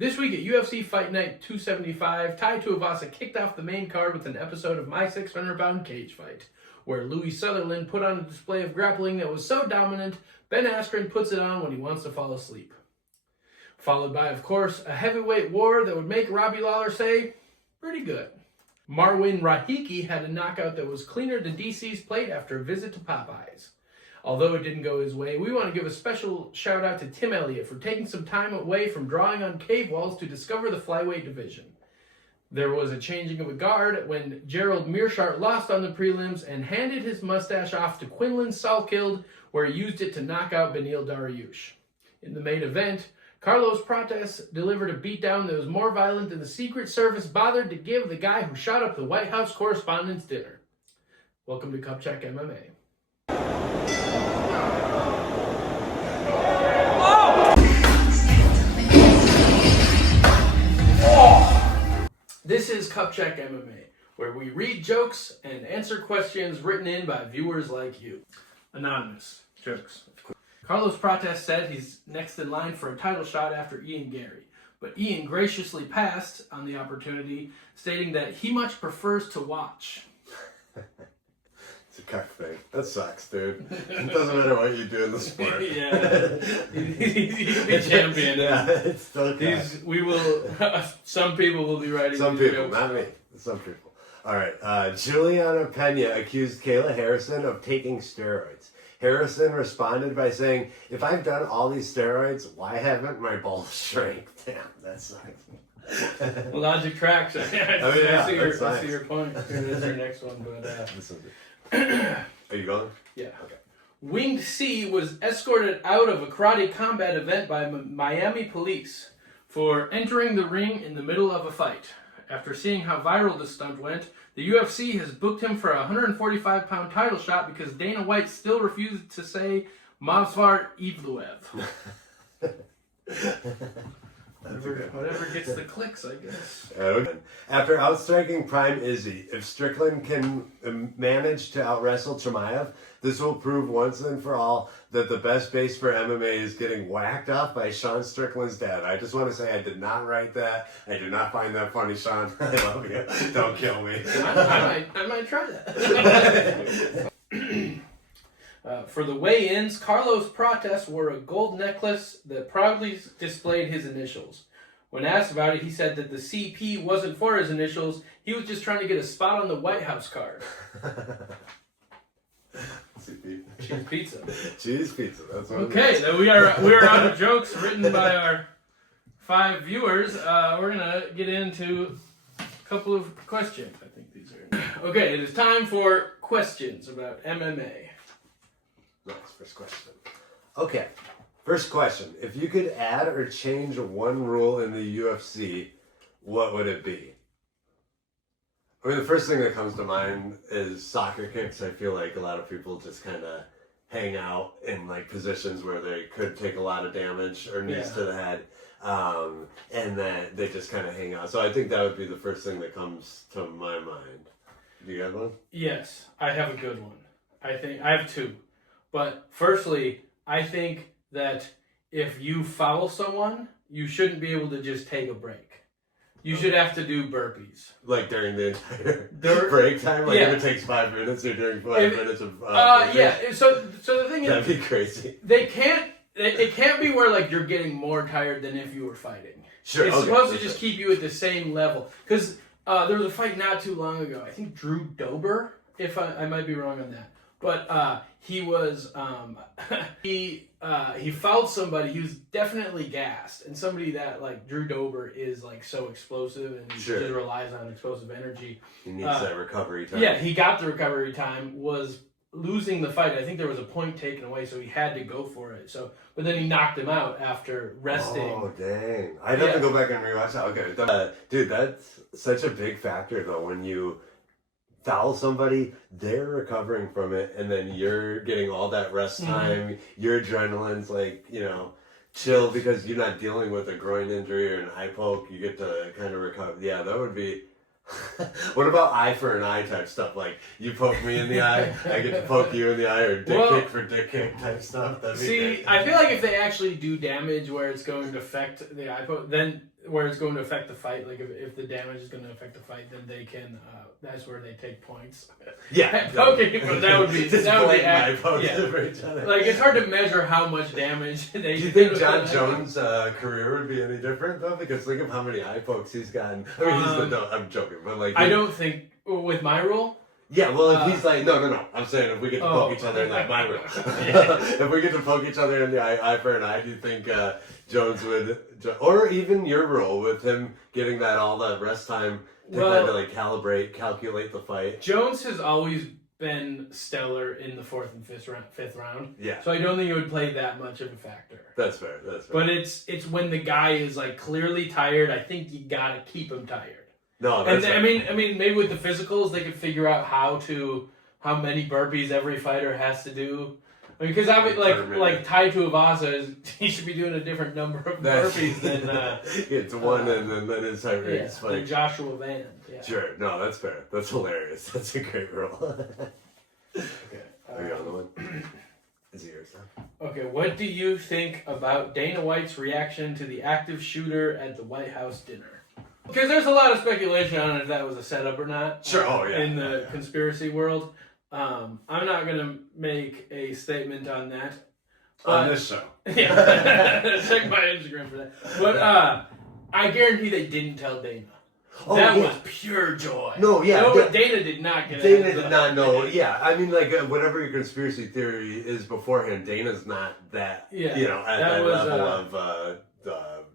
This week at UFC Fight Night 275, Tai Tuivasa kicked off the main card with an episode of My 600-Pound Cage Fight, where Louis Sutherland put on a display of grappling that was so dominant, Ben Askren puts it on when he wants to fall asleep. Followed by, of course, a heavyweight war that would make Robbie Lawler say, pretty good. Marwin Rahiki had a knockout that was cleaner than DC's plate after a visit to Popeyes. Although it didn't go his way, we want to give a special shout out to Tim Elliott for taking some time away from drawing on cave walls to discover the flyweight division. There was a changing of a guard when Gerald Mearshart lost on the prelims and handed his mustache off to Quinlan Salkild, where he used it to knock out Beneil Dariush. In the main event, Carlos Prates delivered a beatdown that was more violent than the Secret Service bothered to give the guy who shot up the White House Correspondents' Dinner. Welcome to Kupchak MMA. This is Kupchak MMA, where we read jokes and answer questions written in by viewers like you. Anonymous jokes. Carlos Prates said he's next in line for a title shot after Ian Gary, but Ian graciously passed on the opportunity, stating that he much prefers to watch. It's a cuck thing. That sucks, dude. It doesn't matter what you do in the sport. Yeah, he can be champion. Yeah, it's still cuck. We will. Some people will be writing. Some these people, jokes. not me. Some people. All right. Juliana Pena accused Kayla Harrison of taking steroids. Harrison responded by saying, "If I've done all these steroids, why haven't my balls shrank?" Damn, that sucks. Logic tracks. I see your point. Here's your next one, but. Are you going? Yeah. Okay. Winged C was escorted out of a karate combat event by Miami police for entering the ring in the middle of a fight. After seeing how viral this stunt went, the UFC has booked him for a 145-pound title shot because Dana White still refused to say Mavsvar Ivluev. Whatever gets the clicks, I guess. After outstriking Prime Izzy, if Strickland can manage to out-wrestle Chimaev, this will prove once and for all that the best base for MMA is getting whacked off by Sean Strickland's dad. I just want to say I did not write that. I do not find that funny, Sean. I love you. Don't kill me. I might try that. For the weigh-ins, Carlos Prates wore a gold necklace that proudly displayed his initials. When asked about it, he said that the CP wasn't for his initials. He was just trying to get a spot on the White House card. CP. Cheese pizza. Cheese pizza. That's what Okay, then we are out of jokes written by our 5 viewers. We're gonna get into a couple of questions. I think these are. Okay, it is time for questions about MMA. Nice, first question. Okay, first question. If you could add or change one rule in the UFC, what would it be? I mean, the first thing that comes to mind is soccer kicks. I feel like a lot of people just kind of hang out in like positions where they could take a lot of damage or knees to the head, and then they just kind of hang out. So I think that would be the first thing that comes to my mind. Do you have one? Yes, I have a good one. I have 2. But firstly, I think that if you foul someone, you shouldn't be able to just take a break. You should have to do burpees. Like during the entire break time? Like if it takes 5 minutes or during 5 minutes of... yeah, so the thing is... That'd be crazy. It can't be where like you're getting more tired than if you were fighting. Sure, It's supposed to just keep you at the same level. Because there was a fight not too long ago. I think Drew Dober, if I might be wrong on that. But he was he fouled somebody. He was definitely gassed, and somebody that like Drew Dober is like so explosive and he just relies on explosive energy. He needs that recovery time. Yeah, he got the recovery time. Was losing the fight. I think there was a point taken away, so he had to go for it. So, but then he knocked him out after resting. Oh dang! I'd have to go back and rewatch that. Okay, dude, that's such a big factor though when you foul somebody, they're recovering from it, and then you're getting all that rest time. Your adrenaline's like, chill because you're not dealing with a groin injury or an eye poke. You get to kind of recover. Yeah, that would be What about eye for an eye type stuff? Like, you poke me in the eye, I get to poke you in the eye, or dick kick for dick kick type stuff? See, I feel like if they actually do damage where it's going to affect the eye poke, then where it's going to affect the fight. Like if the damage is going to affect the fight, then they can. That's where they take points. Yeah. Okay, but that would be Just that would be blatant eye pokes yeah. for each other. Like it's hard to measure how much damage they. Do you think John Jones' career would be any different though? Because think of how many eye pokes he's gotten. I mean, I'm joking, but like I don't think with my rule. Yeah, well, if he's like, no. I'm saying if we get to poke each other in like my room. If we get to poke each other in the eye for an eye, do you think Jones would, or even your role with him getting all that rest time to kind of like calculate the fight? Jones has always been stellar in the 4th and 5th round. Yeah. So I don't think it would play that much of a factor. That's fair. But it's when the guy is like clearly tired. I think you gotta keep him tired. No, that's I mean, maybe with the physicals, they could figure out how many burpees every fighter has to do. I mean, because like Tai Tuivasa he should be doing a different number of burpees than it's one and then his heart rate is like Joshua Van. Yeah. Sure, no, that's fair. That's hilarious. That's a great rule. Okay, are you on the one? Is it yours now? Okay, what do you think about Dana White's reaction to the active shooter at the White House dinner? Because there's a lot of speculation on if that was a setup or not. Sure. In the conspiracy world, I'm not gonna make a statement on that. On this show. Yeah. Check my Instagram for that. But I guarantee they didn't tell Dana. Oh, that yeah. was pure joy. No, yeah. No, Dana did not get it. Dana did not know. Yeah, I mean, like, whatever your conspiracy theory is beforehand, Dana's not that, at that level of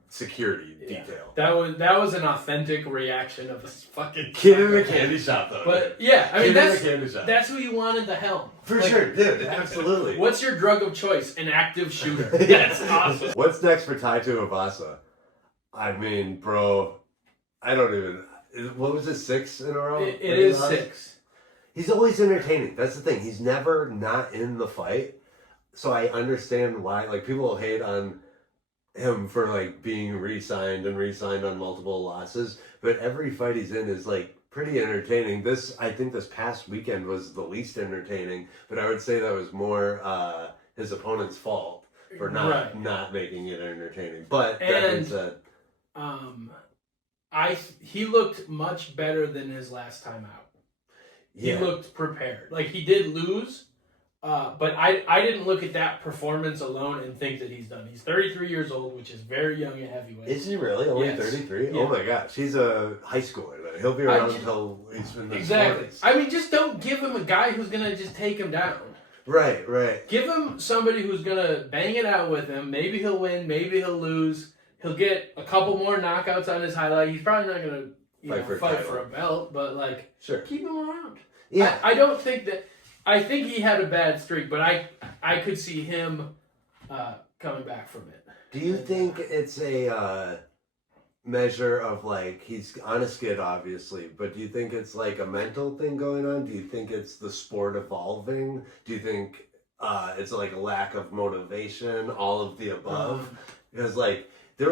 security detail. That was an authentic reaction of a fucking kid in the candy shop, though. But yeah, I mean that's who you wanted the helm. For sure, dude, absolutely. What's your drug of choice? An active shooter. That's awesome. What's next for Tai Tuivasa? I mean, bro, I don't even. What was it? 6 in a row? It is 6. He's always entertaining. That's the thing. He's never not in the fight. So I understand why. Like, people hate on him for like being re-signed on multiple losses, but every fight he's in is like pretty entertaining. I think this past weekend was the least entertaining, but I would say that was more his opponent's fault for not making it entertaining. But that being said, he looked much better than his last time out. Yeah. He looked prepared. Like, he did lose, but I didn't look at that performance alone and think that he's done. He's 33 years old, which is very young at heavyweight. Is he really? Only 33? Yeah. Oh my gosh, he's a high schooler. He'll be around until he's in his 40s. I mean, just don't give him a guy who's going to just take him down. Right. Give him somebody who's going to bang it out with him. Maybe he'll win, maybe he'll lose. He'll get a couple more knockouts on his highlight. He's probably not going to fight for a belt, but like, sure, keep him around. Yeah. I don't think that... I think he had a bad streak, but I could see him coming back from it. Do you think it's a measure of, like, he's on a skid, obviously, but do you think it's like a mental thing going on? Do you think it's the sport evolving? Do you think it's like a lack of motivation? All of the above? Because, like, we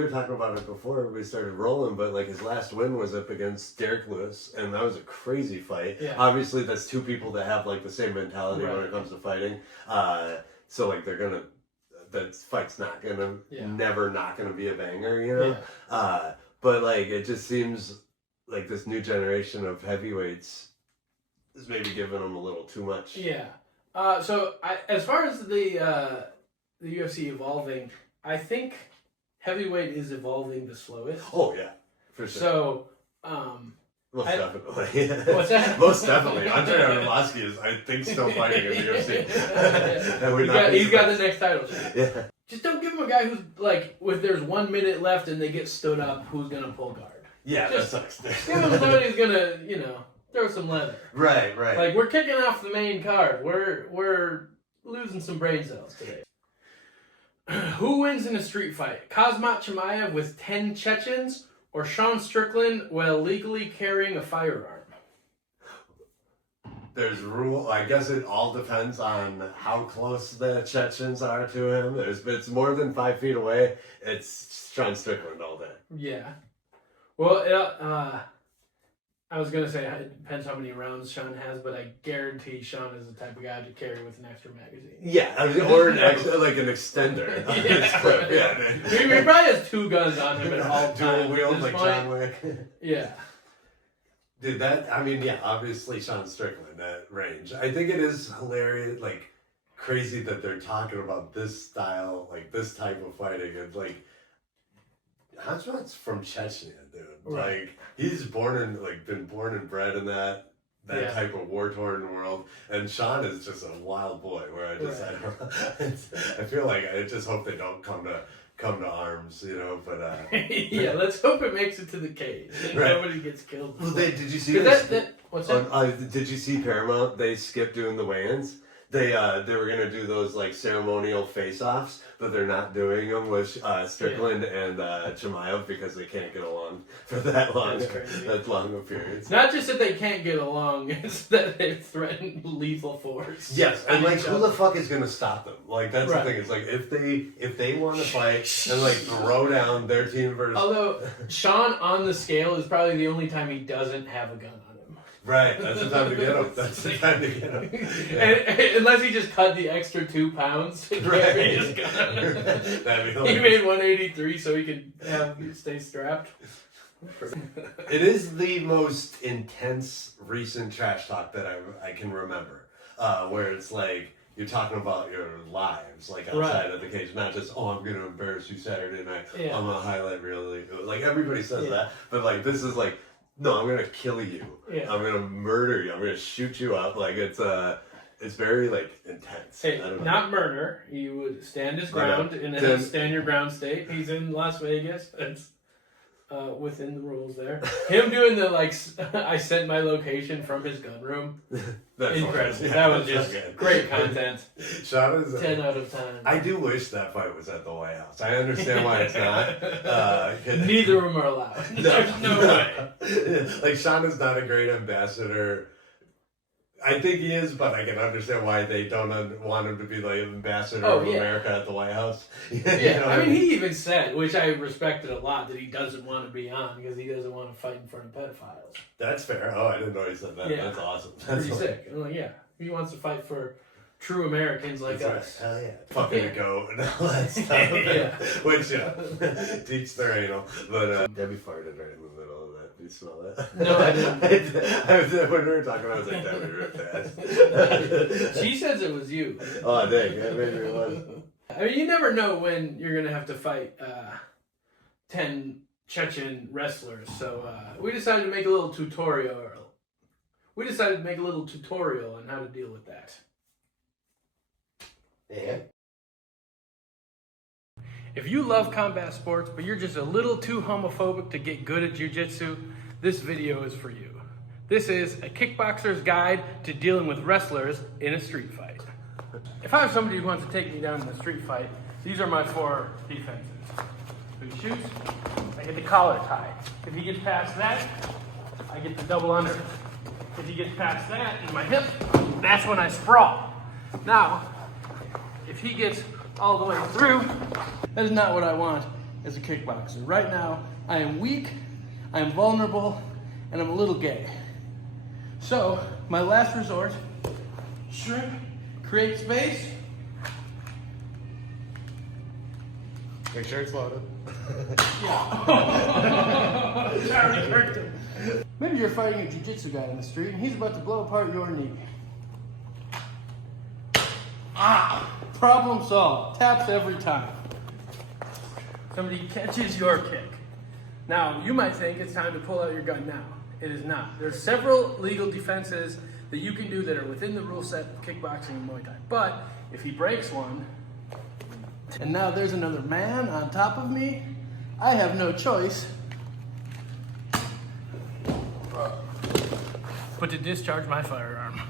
were talking about it before we started rolling, but like his last win was up against Derek Lewis, and that was a crazy fight. Yeah. Obviously, that's two people that have like the same mentality when it comes to fighting. So like that fight's never not gonna be a banger, you know. Yeah. But like it just seems like this new generation of heavyweights is maybe giving them a little too much. Yeah. So as far as the UFC evolving, I think heavyweight is evolving the slowest. Oh yeah, for sure. So, most definitely. What's that? Most definitely. Andre Arlovski is, I think, still fighting in the UFC. He's got the next title shot. Yeah. Just don't give him a guy who's like, if there's 1 minute left and they get stood up, who's gonna pull guard? Yeah, just that sucks. Give him somebody who's gonna, throw some leather. Right. Like, we're kicking off the main card. We're losing some brain cells today. Who wins in a street fight? Kazmat Chimaev with 10 Chechens or Sean Strickland while legally carrying a firearm? There's rule. I guess it all depends on how close the Chechens are to him. If it's more than 5 feet away, it's Sean Strickland all day. Yeah. Well, I was gonna say it depends how many rounds Sean has, but I guarantee Sean is the type of guy to carry with an extra magazine. Yeah, or an like an extender. He probably has 2 guns on him at all times. Dual wield like John Wick. Yeah. Dude, obviously Sean Strickland at range. I think it is hilarious, like crazy that they're talking about this style, like this type of fighting. It's like Hanchman's from Chechnya, dude. Right. Like he's been born and bred in that type of war-torn world, and Sean is just a wild boy. Where I feel like I just hope they don't come to arms, you know. But yeah, let's hope it makes it to the cage. Right. Nobody gets killed. Well, did you see what's that? Did you see Paramount? They skipped doing the weigh-ins. They were gonna do those like ceremonial face-offs, but they're not doing them with Strickland and Chimaev because they can't get along for that long. That's long of periods. Not just that they can't get along; it's that they've threatened lethal force. Yes, and like who the fuck is gonna stop them? Like that's the thing. It's like if they want to fight and like throw down their team versus. Although Sean on the scale is probably the only time he doesn't have a gun on him. Right, that's the time to get him. That's the time to get him. Yeah. And, unless he just cut the extra 2 pounds to carry his gun. That'd be He made 183 so he could stay strapped. It is the most intense recent trash talk that I can remember, where it's like you're talking about your lives, like outside of the cage, not just I'm gonna embarrass you Saturday night. I'm gonna highlight really like everybody says that, but like this is like. No, I'm gonna kill you. Yeah. I'm gonna murder you. I'm gonna shoot you up. Like it's very like intense. Hey, not murder. You would stand his ground in a stand your ground state. He's in Las Vegas. It's within the rules there. Him doing the like I sent my location from his gun room. Incredible. Yeah, that was just great content. Sean is 10 out of 10. I do wish that fight was at the White House. I understand why it's not. Neither of them are allowed. There's no way. Like Sean is not a great ambassador. I think he is, but I can understand why they don't want him to be the ambassador of America at the White House. Yeah, I mean, he even said, which I respected a lot, that he doesn't want to be on because he doesn't want to fight in front of pedophiles. That's fair. Oh, I didn't know he said that. Yeah. That's awesome. That's pretty sick. I'm like, yeah, he wants to fight for true Americans like us. Hell yeah. Fucking a goat and all that stuff. Yeah. Which, teach their anal. But Debbie farted right in the middle of that. Do you smell that? No, I didn't. When we were talking, I was like, Debbie ripped that. She says it was you. Oh, dang. That maybe it was. I mean, you never know when you're going to have to fight 10 Chechen wrestlers. So we decided to make a little tutorial. On how to deal with that. Yeah. If you love combat sports, but you're just a little too homophobic to get good at jiu-jitsu, this video is for you. This is a kickboxer's guide to dealing with wrestlers in a street fight. If I have somebody who wants to take me down in a street fight, these are my 4 defenses. Big shoes, I get the collar tie. If he gets past that, I get the double under. If he gets past that in my hip, that's when I sprawl. Now, if he gets all the way through, that is not what I want as a kickboxer. Right now, I am weak, I am vulnerable, and I'm a little gay. So, my last resort, shrink, create space. Make sure it's loaded. Yeah. Maybe you're fighting a jiu-jitsu guy in the street and he's about to blow apart your knee. Problem solved. Taps every time. Somebody catches your kick. Now, you might think it's time to pull out your gun now. It is not. There's several legal defenses that you can do that are within the rule set of kickboxing and Muay Thai. But if he breaks one, and now there's another man on top of me, I have no choice but to discharge my firearm.